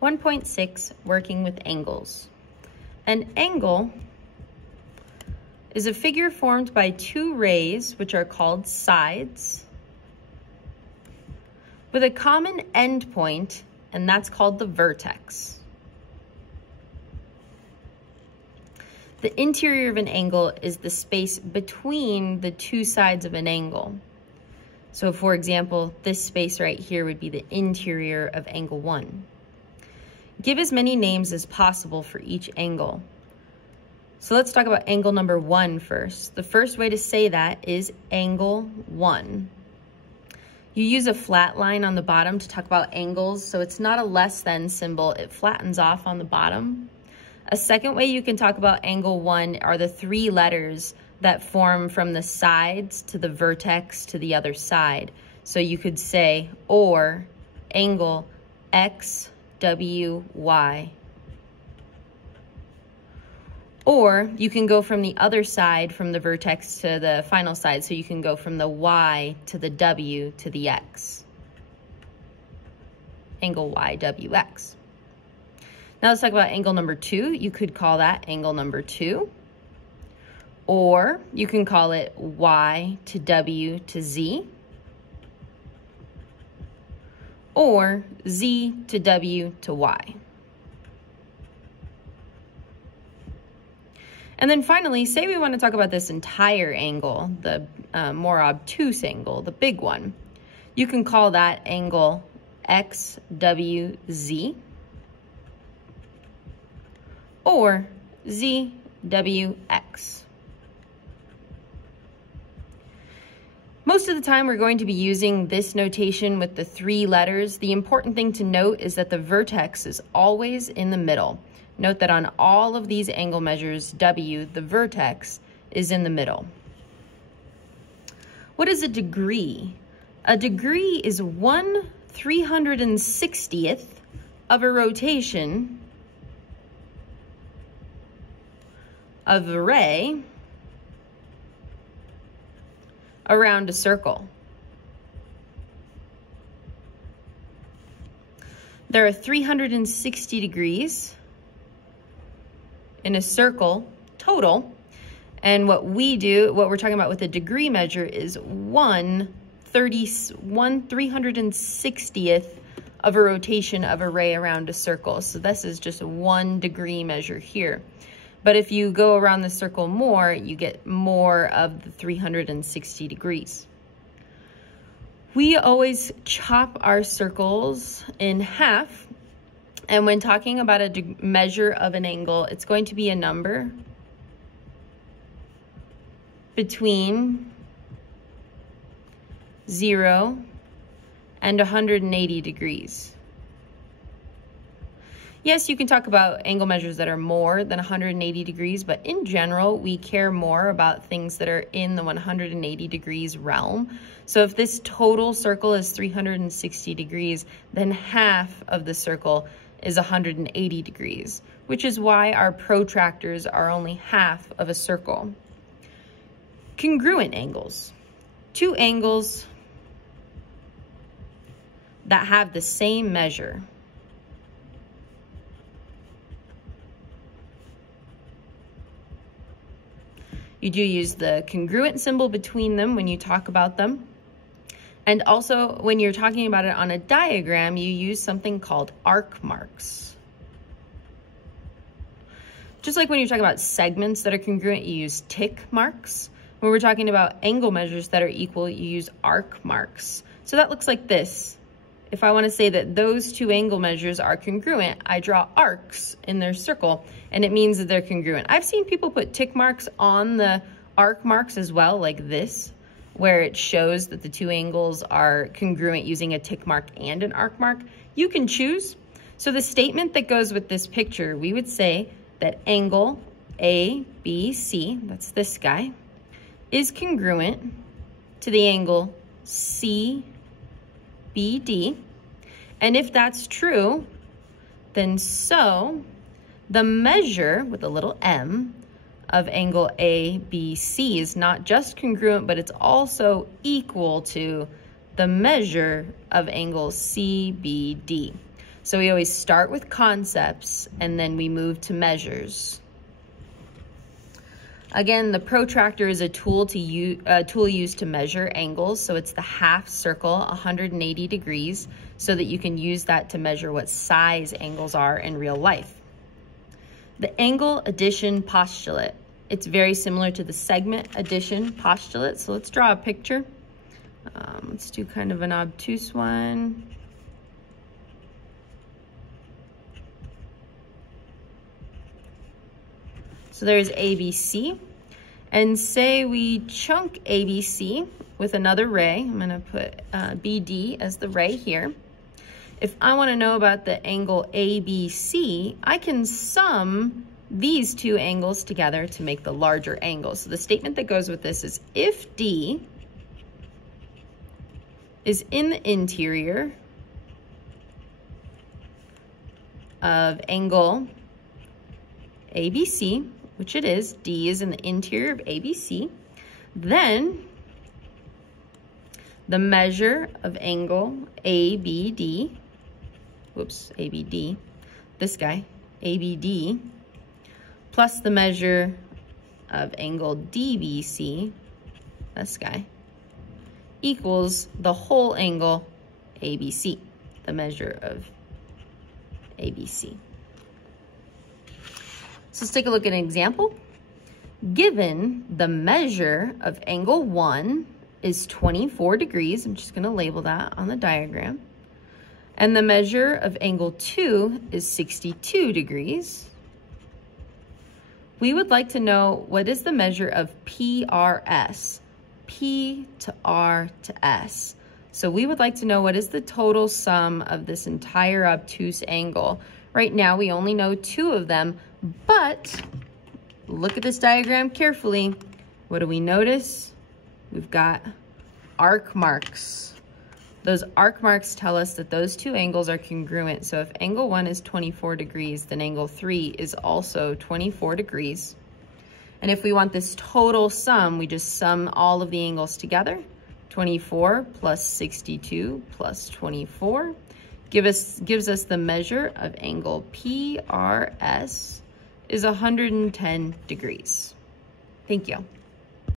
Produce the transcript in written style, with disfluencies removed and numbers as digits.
1.6, working with angles. An angle is a figure formed by two rays, which are called sides, with a common endpoint, and that's called the vertex. The interior of an angle is the space between the two sides of an angle. So for example, this space right here would be the interior of angle 1. Give as many names as possible for each angle. So let's talk about angle number 1 first. The first way to say that is angle 1. You use a flat line on the bottom to talk about angles, so it's not a less than symbol, it flattens off on the bottom. A second way you can talk about angle 1 are the 3 letters that form from the sides to the vertex to the other side. So you could say, or angle X, W, Y. Or you can go from the other side, from the vertex to the final side. So you can go from the Y to the W to the X. Angle YWX. Now let's talk about angle number 2. You could call that angle number 2. Or you can call it Y to W to Z. Or Z to W to Y. And then finally, say we want to talk about this entire angle, the more obtuse angle, the big one. You can call that angle XWZ or ZWX. Most of the time, we're going to be using this notation with the 3 letters. The important thing to note is that the vertex is always in the middle. Note that on all of these angle measures, W, the vertex, is in the middle. What is a degree? A degree is 1/360th of a rotation of a ray around a circle. There are 360 degrees in a circle total, and what we're talking about with a degree measure is 1/360th of a rotation of a ray around a circle. So this is just a 1 degree measure here. But if you go around the circle more, you get more of the 360 degrees. We always chop our circles in half. And when talking about a measure of an angle, it's going to be a number between 0 and 180 degrees. Yes, you can talk about angle measures that are more than 180 degrees, but in general, we care more about things that are in the 180 degrees realm. So if this total circle is 360 degrees, then half of the circle is 180 degrees, which is why our protractors are only half of a circle. Congruent angles. 2 angles that have the same measure. You do use the congruent symbol between them when you talk about them. And also, when you're talking about it on a diagram, you use something called arc marks. Just like when you're talking about segments that are congruent, you use tick marks. When we're talking about angle measures that are equal, you use arc marks. So that looks like this. If I want to say that those 2 angle measures are congruent, I draw arcs in their circle, and it means that they're congruent. I've seen people put tick marks on the arc marks as well, like this, where it shows that the 2 angles are congruent using a tick mark and an arc mark. You can choose. So the statement that goes with this picture, we would say that angle ABC, that's this guy, is congruent to the angle CBD. And if that's true, then so the measure with a little m of angle ABC is not just congruent, but it's also equal to the measure of angle CBD. So we always start with concepts and then we move to measures. Again, the protractor is a tool used to measure angles. So it's the half circle, 180 degrees, so that you can use that to measure what size angles are in real life. The angle addition postulate. It's very similar to the segment addition postulate. So let's draw a picture. Let's do kind of an obtuse one. So there's ABC, and say we chunk ABC with another ray. I'm gonna put BD as the ray here. If I wanna know about the angle ABC, I can sum these two angles together to make the larger angle. So the statement that goes with this is if D is in the interior of angle ABC, which it is, D is in the interior of ABC, then the measure of angle ABD, ABD, this guy, ABD, plus the measure of angle DBC, this guy, equals the whole angle ABC, the measure of ABC. So let's take a look at an example. Given the measure of angle 1 is 24 degrees, I'm just gonna label that on the diagram, and the measure of angle 2 is 62 degrees, we would like to know what is the measure of PRS, P to R to S. So we would like to know what is the total sum of this entire obtuse angle. Right now we only know 2 of them, but look at this diagram carefully. What do we notice? We've got arc marks. Those arc marks tell us that those 2 angles are congruent. So if angle 1 is 24 degrees, then angle 3 is also 24 degrees. And if we want this total sum, we just sum all of the angles together. 24 plus 62 plus 24 gives us the measure of angle PRS is 110 degrees. Thank you.